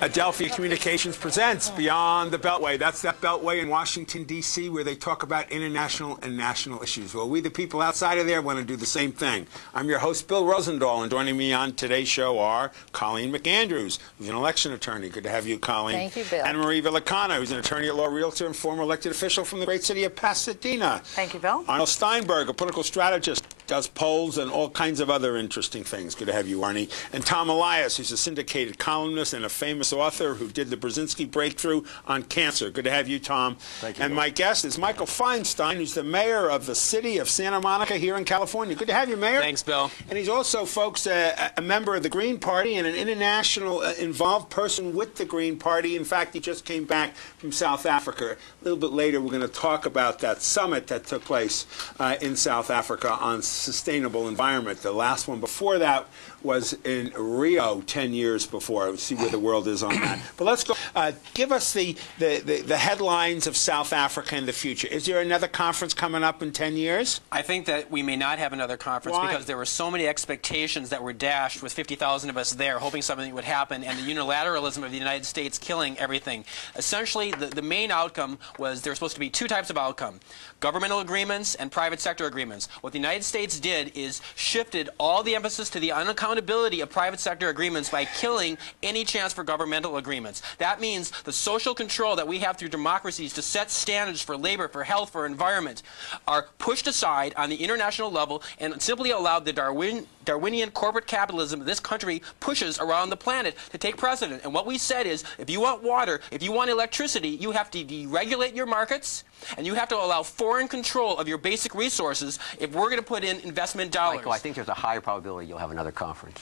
Adelphia Communications presents Beyond the Beltway. That's that Beltway in Washington, D.C., where they talk about international and national issues. Well, we, the people outside of there, want to do the same thing. I'm your host, Bill Rosendahl, and joining me on today's show are Colleen McAndrews, who's an election attorney. Good to have you, Colleen. Thank you, Bill. And Marie Villicana, who's an attorney at law, realtor, and former elected official from the great city of Pasadena. Thank you, Bill. Arnold Steinberg, a political strategist, does polls and all kinds of other interesting things. Good to have you, Arnie. And Tom Elias, who's a syndicated columnist and a famous author who did the Brzezinski breakthrough on cancer. Good to have you, Tom. Thank you. And my guest is Michael Feinstein, who's the mayor of the city of Santa Monica here in California. Good to have you, Mayor. Thanks, Bill. And he's also, folks, a member of the Green Party and an international involved person with the Green Party. In fact, he just came back from South Africa. A little bit later, we're going to talk about that summit that took place in South Africa on sustainable environment. The last one before that was in Rio 10 years before. We'll see where the world is on that. But let's go. Give us the headlines of South Africa in the future. Is there another conference coming up in 10 years? I think that we may not have another conference. Why? Because there were so many expectations that were dashed with 50,000 of us there hoping something would happen, and the unilateralism of the United States killing everything. Essentially, the main outcome was there were supposed to be two types of outcome: governmental agreements and private sector agreements. What the United States did is shifted all the emphasis to the unaccountability of private sector agreements by killing any chance for governmental agreements. That means the social control that we have through democracies to set standards for labor, for health, for environment are pushed aside on the international level and simply allowed the Darwinian corporate capitalism this country pushes around the planet to take precedent. And what we said is, if you want water, if you want electricity, you have to deregulate your markets, and you have to allow foreign control of your basic resources if we're going to put in investment dollars. Michael, I think there's a higher probability you'll have another conference.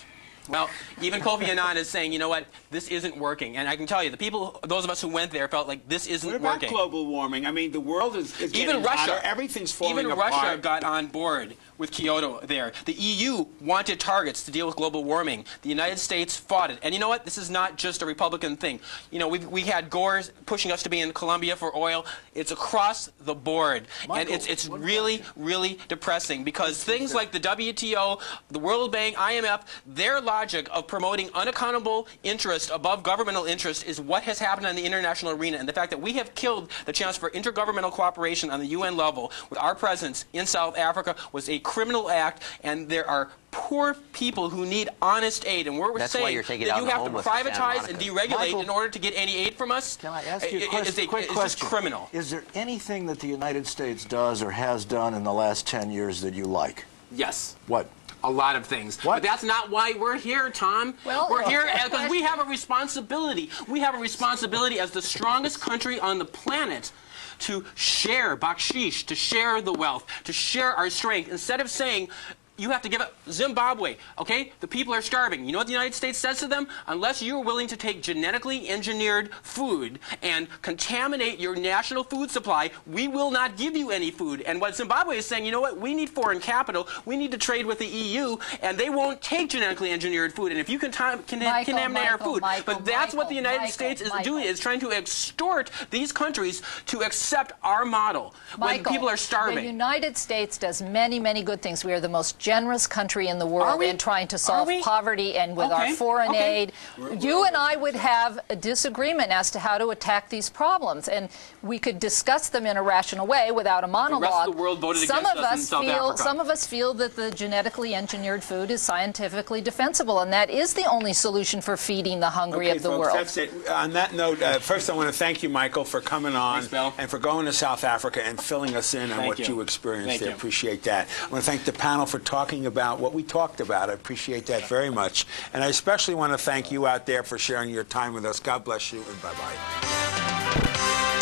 Well, even Kofi Annan is saying, you know what, this isn't working. And I can tell you, the people, those of us who went there felt like this isn't working. What about global warming? I mean, the world is getting hotter. Everything's falling apart. Even Russia got on board with Kyoto there. The EU wanted targets to deal with global warming. The United States fought it. And you know what? This is not just a Republican thing. You know, we had Gore pushing us to be in Colombia for oil. It's across the board. Michael, and it's really, really depressing because things like the WTO, the World Bank, IMF, their logic of promoting unaccountable interest above governmental interest is what has happened on the international arena. And the fact that we have killed the chance for intergovernmental cooperation on the UN level with our presence in South Africa was a criminal act, and there are poor people who need honest aid, and we're saying that you have to privatize and deregulate Michael, in order to get any aid from us. Can I ask you a quick question? It's criminal. Is there anything that the United States does or has done in the last 10 years that you like? Yes. What? A lot of things. What? But that's not why we're here, Tom. Well, we're here because we have a responsibility. We have a responsibility as the strongest country on the planet to share bakshish, to share the wealth, to share our strength, instead of saying, you have to give up Zimbabwe, okay? The people are starving. You know what the United States says to them? Unless you're willing to take genetically engineered food and contaminate your national food supply, we will not give you any food. And what Zimbabwe is saying, you know what? We need foreign capital. We need to trade with the EU, and they won't take genetically engineered food. And if you contaminate our food, but that's what the United States is doing, is trying to extort these countries to accept our model when people are starving. The United States does many, many good things. We are the most generous country in the world in trying to solve poverty, and with our foreign aid. You and I would have a disagreement as to how to attack these problems, and we could discuss them in a rational way without a monologue. The rest of the world voted against us in South Africa. Some of us feel that the genetically engineered food is scientifically defensible, and that is the only solution for feeding the hungry of the folks, world. That's it. On that note, first I want to thank you, Michael, for coming on and for going to South Africa and filling us in on what you experienced there. Appreciate that. I want to thank the panel for talking about what we talked about. I appreciate that very much. And I especially want to thank you out there for sharing your time with us. God bless you, and bye-bye.